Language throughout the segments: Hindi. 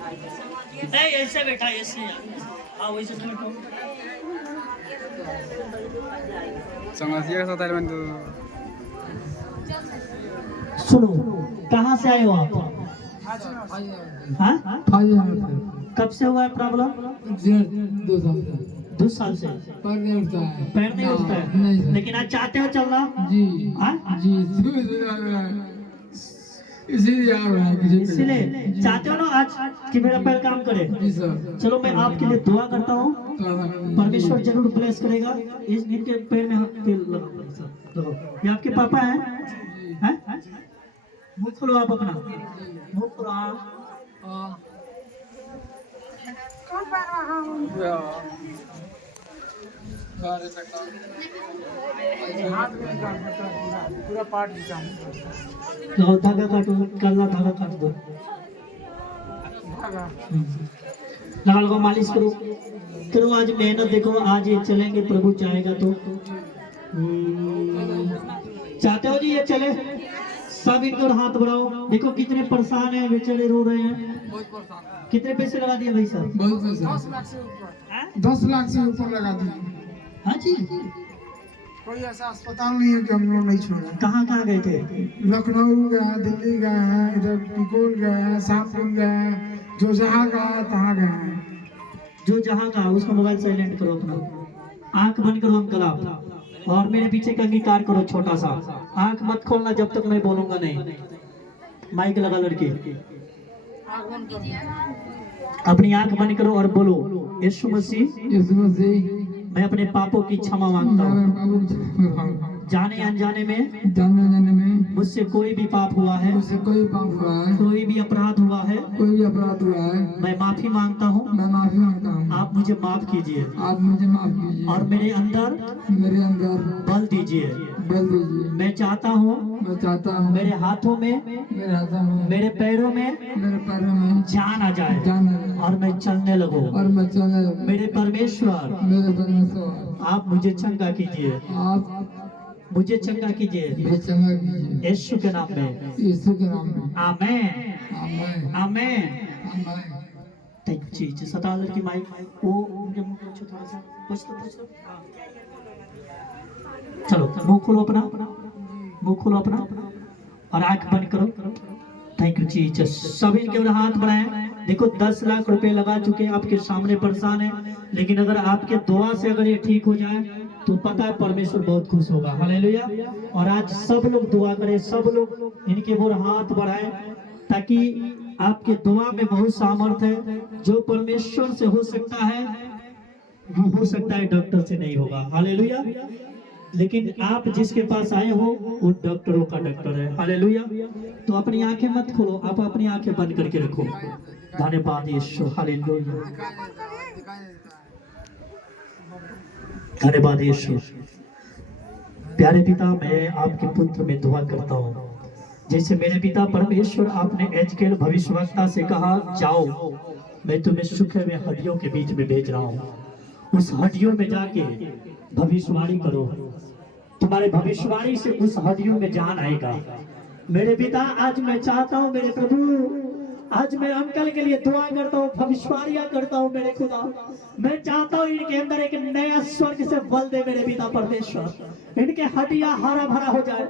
ऐसे बैठा ऐसे हाँ वैसे बैठो। समझिएगा सताइल में तो सुनो कहाँ से आए हो आप? हाँ कब से हुआ है प्रॉब्लम? 2 साल से पैर नहीं उठता है। पैर नहीं उठता है नहीं। लेकिन आज चाहते हो चलना? जी हाँ? जी इसीलिए आ रहा है इसीलिए चाहते हो ना आज कि मेरा पैर काम करे? जी सर। चलो मैं आपके लिए दुआ करता हूँ, परमेश्वर जरूर ब्लेस करेगा। इस इनके पैर में तेल लगाओ। ये आपके पापा हैं? हैं? मुंह खोलो आप अपना, मुंह खोलो आप। पूरा पार्ट धागा काटो, काला धागा काट दो। लगा लगाओ, मालिश करो करो। आज मेहनत देखो, आज ये चलेंगे, प्रभु चाहेगा तो। चाहते हो जी ये चले? सब इनके और हाथ बढ़ाओ। देखो कितने परेशान है, बेचारे रो रहे हैं। कितने पैसे लगा दिए भाई साहब? बहुत पैसे। 10 लाख से ऊपर लगा दिए। हाँ जी। कोई ऐसा अस्पताल नहीं है कि हम लोग नहीं छोड़े। कहाँ कहाँ गए थे? लखनऊ गए, दिल्ली गए हैं, इधर पिकोल गए हैं, शाहपुर गए हैं, जो जहाँ गए तहाँ गए हैं। जो जहाँ का उसका मोबाइल साइलेंट करो अपना, आंख बंद करो अंकल आप, और मेरे पीछे का अंगीकार करो छोटा सा। आंख मत खोलना जब तक मैं बोलूंगा नहीं। माइक लगा लड़की, अपनी आंख बंद करो और बोलो, यीशु मसीह मैं अपने पापों की क्षमा मांगता हूँ। जाने अनजाने में मुझसे कोई भी पाप हुआ है, कोई भी अपराध हुआ है, मैं माफी मांगता हूँ। आप मुझे माफ कीजिए और मेरे अंदर बल दीजिए। मैं चाहता हूँ मेरे हाथों में, मेरे पैरों में जान आ जाए और मैं चलने लगूं। मेरे परमेश्वर आप मुझे चंगा कीजिए, मुझे चंगा कीजिए यीशु के नाम में। आमेन आमेन। थैंक यू जी। सतालर की माइक वो उनके मुंह पूछो, थोड़ा सा पूछ लो। चलो मुंह खोलो अपना, मुंह खोलो अपना और आंख बंद करो। Thank you Jesus. सब इनके ऊपर हाथ बढ़ाएं। देखो 10 लाख रुपए लगा चुके हैं, आपके सामने परेशान है, लेकिन अगर आपके दुआ से अगर ये ठीक हो जाए तो पता है परमेश्वर बहुत खुश होगा। हालेलुया। और आज सब लोग दुआ करें, सब लोग इनके ऊपर हाथ बढ़ाएं, ताकि आपके दुआ में बहुत सामर्थ है। जो परमेश्वर से हो सकता है वो हो सकता है डॉक्टर से नहीं होगा। हालेलुया। लेकिन आप जिसके पास आए हो वो डॉक्टरों का डॉक्टर है। हालेलुया। तो अपनी आंखें मत खोलो, आप अपनी आंखें बंद करके रखो। धन्यवाद यीशु। हालेलुया। धन्यवाद यीशु। प्यारे पिता, मैं आपके पुत्र में दुआ करता हूँ, जैसे मेरे पिता परमेश्वर आपने एजकेल भविष्यवक्ता से कहा, जाओ मैं तुम्हें सूखे में हड्डियों के बीच में भेज रहा हूँ। उस हड्डियों में जाके भविष्यवाणी करो, तुम्हारे भविष्यवाणी से उस हड्डियों में जान आएगा। मेरे पिता, आज मैं चाहता हूँ मेरे प्रभु, आज मैं अंकल के लिए दुआ करता हूँ, भविष्यवाणियां करता हूँ मेरे खुदा। मैं चाहता हूँ इनके अंदर एक नया स्वर्ग से बल दे मेरे पिता परमेश्वर। इनके हड्डियां हरा भरा हो जाए,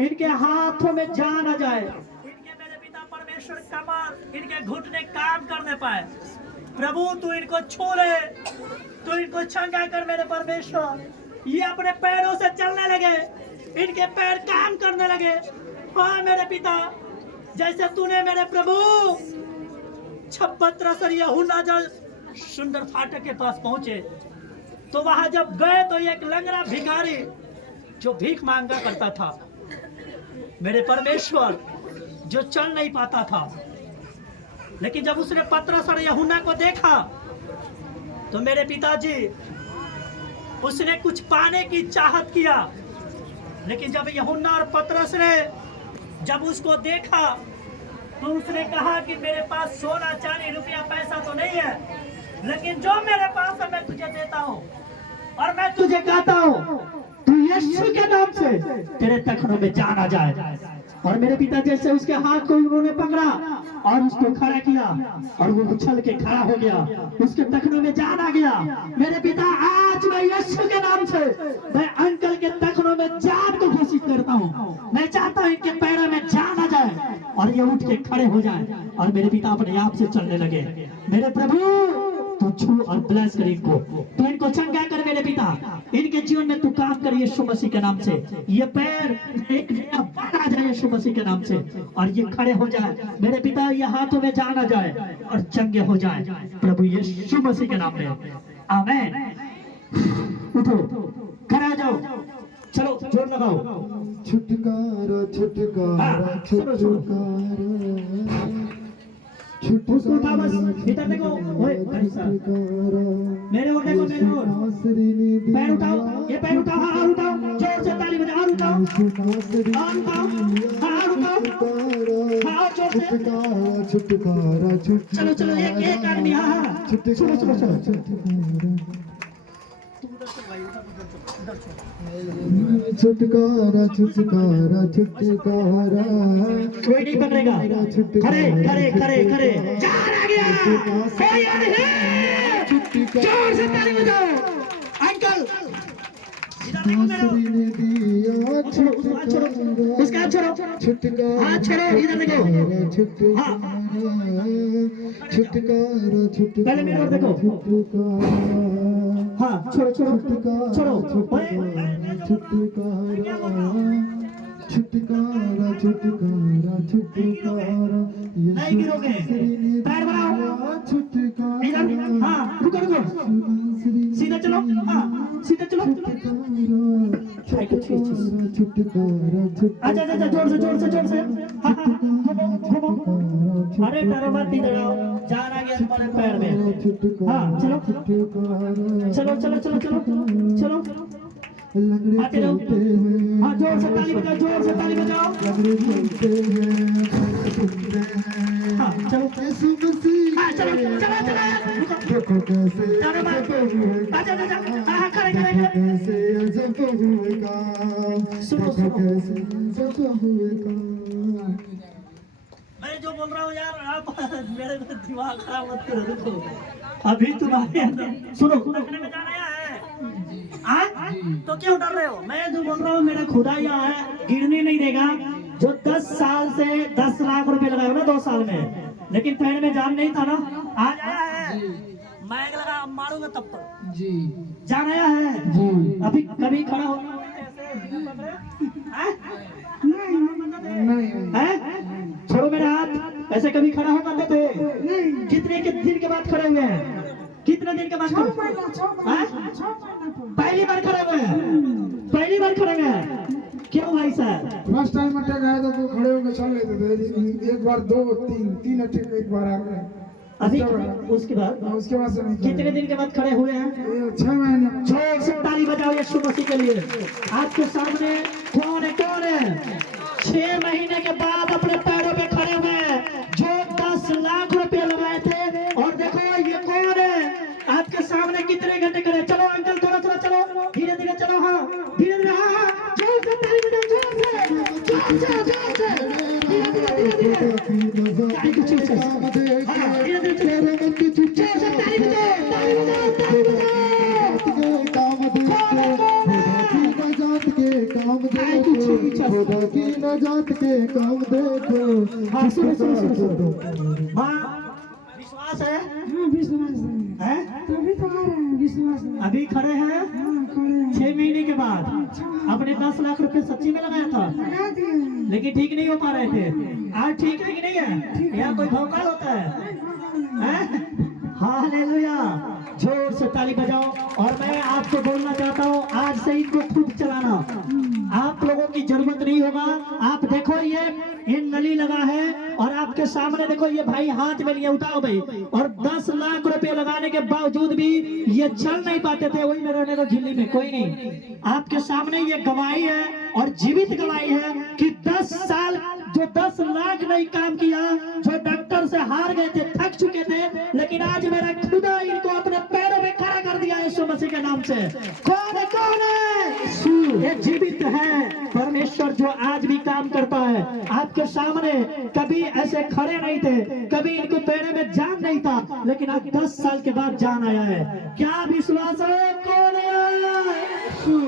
इनके हाथों में जान आ जाए, इनके मेरे पिता परमेश्वर कमर, इनके घुटने काम करने पाए। प्रभु तू इनको छू ले, तू इनको चंगा कर मेरे परमेश्वर। ये अपने पैरों से चलने लगे, इनके पैर काम करने लगे। हाँ मेरे पिता, जैसे तूने मेरे प्रभु छप्पत्र यूहन्ना जब सुंदर फाटक के पास पहुंचे तो वहां जब गए तो एक लंगड़ा भिखारी जो भीख मांगा करता था मेरे परमेश्वर, जो चल नहीं पाता था, लेकिन जब उसने पतरस और यूहन्ना को देखा तो मेरे पिताजी उसने कुछ पाने की चाहत किया। लेकिन जब यूहन्ना और पतरस ने जब उसको देखा तो उसने कहा कि मेरे पास सोना चांदी रुपया पैसा तो नहीं है, लेकिन जो मेरे पास है मैं तुझे देता हूँ और मैं तुझे कहता हूँ तू यीशु के नाम से तेरे तखनों में जान आ जाए। और मेरे पिता जैसे उसके हाथ को उन्होंने पकड़ा और उसको खड़ा किया और वो उछल के खड़ा हो गया, उसके टखनों में जान आ गया। मेरे पिता आज मैं यीशु के नाम से मैं अंकल के टखनों में जान को घोषित करता हूँ। मैं चाहता हूँ इनके पैरों में जान आ जाए और ये उठ के खड़े हो जाए और मेरे पिता अपने आप से चलने लगे। मेरे प्रभु तू छू और ब्लेस कर इनको, तू इनको चंगा कर मेरे पिता, इनके जीवन में तू काम कर यीशु मसीह के नाम से। ये पैर एक नया बल आ जाए यीशु मसीह के नाम से और ये खड़े हो जाए मेरे पिता, ये हाथों में जान आ जाए और चंगे हो जाए प्रभु यीशु मसीह के नाम में, आमीन। उठो, खड़ा हो जाओ, चलो जोर लगाओ। छुटकारा छुटकारा छुटकारा उसको उठा बस, इधर देखो, ओए भाई साहब मेरे ओर देखो, मेरे ओर पैर उठाओ, ये पैर उठाओ, हाथ उठाओ, जोर से ताली बजाओ, हाथ उठाओ, हाथ उठाओ, हाथ उठाओ, हाथ जोर से, छुटकारा चलो चलो एक आदमी, हाँ चलो चलो चलो छुटकारा छुटकारा छुटकारा कोई नहीं पकड़ेगा, खड़े खड़े खड़े खड़े, जान आ गया, कोई नहीं, जोर से ताली बजाओ। अंकल इधर देखो मेरे, छोड़ो उसका हाथ छोड़ो, हाथ छोड़ो, इधर देखो, हाँ छुटकारा छुटकारा पहले मेरे ओर देखो, हाँ छोड़ो छोड़ो छोड़ो, छुटकारा छुटकारा छुटकारा नहीं गिरोगे, पैर बढ़ाओ, छुटकारा इधर, हाँ रुको रुको, सीधा चलो, हाँ सीधा चलो, अच्छा अच्छा जोर से, हाँ हाँ घूमो, अरे डरो मत, इधर आओ, जान आ गया तुम्हारे पैर में, हाँ चलो चलो चलो चलो चलो चलो आते रहो, हाँ जोर से ताली बजाओ, जोर से ताली बजाओ, हाँ चलो, हाँ चलो चलो चलो, देखो कैसे अच्छा अच्छा हाँ खड़े खड़े खड़े, सुनो मैं जो बोल रहा हूँ यार, आप मेरे दिमाग खराब मत करो, अभी तुम्हारे अंदर सुनो, देखने में जाना है तो क्यों डर रहे हो? मैं जो बोल रहा हूँ मेरा खुदा यहाँ है, गिरने नहीं देगा। जो 10 साल से 10 लाख रुपए लगाए हो ना 2 साल में, लेकिन पैर में जान नहीं था ना, आज आया है, मैं लगा मारूंगा तब तक जी, जान आया है जी। अभी कभी खड़ा हो नहीं, छोड़ो मेरा हाथ, ऐसे कभी खड़ा हो पाते थे? कितने दिन के बाद खड़े हुए हैं? कितने दिन के बाद? पहली बार खड़े हुए हैं, पहली बार खड़े हुए हैं, क्यों भाई साहब? फर्स्ट टाइम अटैक आया था तो खड़े होकर चल लेते थे, एक बार 2 3 अटैक एक बार आ गया, अभी उसके बाद से नहीं। कितने दिन के बाद खड़े हुए हैं? 6 महीने। जोर से ताली बजाओ यीशु मसीह के लिए। आपके सामने कौन है? 6 महीने के बाद अपने पैरों पे खड़े हुए हैं, जो 10 लाख रुपए लगाए थे। और देखो ये कौन है आपके सामने, कितने घंटे खड़े। चलो अंकल थोड़ा थोड़ा चलो, धीरे धीरे चलो, हाँ धीरे धीरे, हाँ जोर से ताली बजाओ, जोर से धीरे धीरे धीरे जात के काम देखो। हाँ सुनो विश्वास है? हाँ विश्वास है, तभी तो आ रहे हैं, विश्वास है। अभी खड़े हैं? हाँ खड़े हैं। 6 महीने के बाद अपने 10 लाख रुपए सच्ची में लगाया था, लगा दिए, लेकिन ठीक नहीं हो पा रहे थे। आज ठीक है कि नहीं है? यहाँ कोई भौकाल होता है? हालेलुया, जोर से ताली बजाओ। और मैं आपको बोलना चाहता हूँ, आज से इनको खुद चलाना आप लोगों की जरूरत नहीं होगा। आप देखो ये नली लगा है और आपके सामने देखो ये भाई हाथ में लिए, उठाओ भाई। और 10 लाख रुपए लगाने के बावजूद भी ये चल नहीं पाते थे, वही में रहने को झिल्ली में, कोई नहीं। आपके सामने ये गवाही है और जीवित गवाही है कि 10 साल जो 10 लाख नहीं काम किया, जो डॉक्टर से हार गए थे, थक चुके थे, लेकिन आज मेरा खुदा इनको अपने पैरों में खड़ा कर दिया यीशु मसीह के नाम से। कौन है? जीवित है परमेश्वर जो आज भी काम करता है। आपके सामने कभी ऐसे खड़े नहीं थे, कभी इनको पैर में जान नहीं था, लेकिन आज 10 साल के बाद जान आया है। क्या विश्वास है? कौन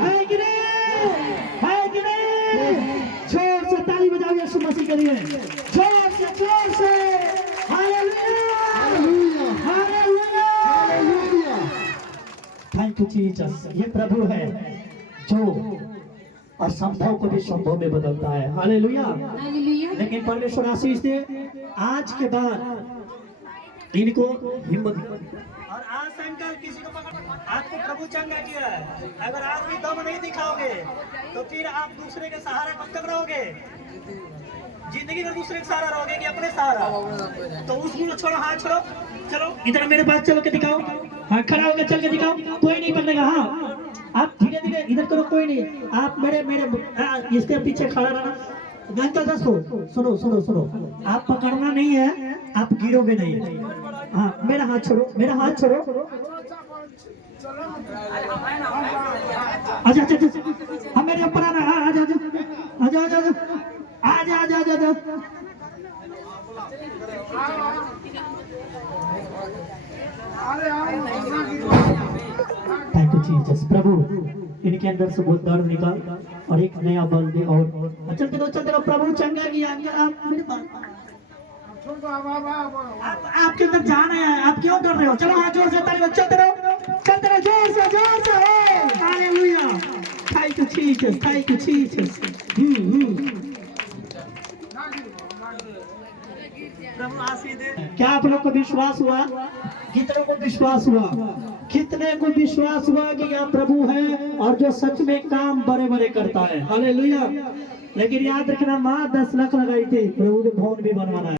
है कि नहीं? है कि नहीं? जोर से ताली बजाओ यीशु मसीह के लिए, जोर से, जोर से। Hallelujah, hallelujah. Thank you Jesus. ये प्रभु है जो असंभव को भी संभव में बदलता है। हालेलुया। लेकिन परमेश्वर आशीष दे, आज के बाद इनको हिम्मत। और आज संकल्प किसी को पकड़, आपको प्रभु चंगा किया है। अगर आज भी दम नहीं दिखाओगे तो फिर आप दूसरे के सहारे कब रहोगे? जिंदगी में दूसरे के सहारा रहोगे कि अपने सहारा? तो उसको छोड़ो, हाथ छोड़ो, चलो इधर मेरे पास चलो के दिखाओ। हाँ, खड़ा होकर चल के दिखाओ, कोई नहीं पकड़ेगा। हाँ, आप धीरे धीरे इधर करो, कोई नहीं। आप मेरे इसके पीछे खड़ा रहना। सुनो सुनो सुनो, आप पकड़ना नहीं है, आप गिरोगे नहीं। हाँ, मेरा हाथ छोड़ो, मेरा हाथ छोड़ो। अच्छा अच्छा अच्छा, हम मेरे ऊपर आना। आजा आजा आजा आजा आजा आजा आजा आजा। Thank you Jesus. प्रभु इनके अंदर से बहुत दर्द निकाल और एक नया बल दे। और चलते रहो प्रभु चंगा किया। आप मेरे पास, आपके अंदर जान है, आप क्यों डर रहे हो? चलो हाथ जोर से ताली, चलते रहो जोर से। Hallelujah. Thank you Jesus, thank you Jesus. क्या आप लोग को विश्वास हुआ? कितनों को विश्वास हुआ? कितने को विश्वास हुआ कि यहाँ प्रभु है और जो सच में काम बड़े बड़े करता है? हालेलुया। लेकिन याद रखना, माँ 10 लाख लगाई थी, प्रभु के भवन भी बनवाना है।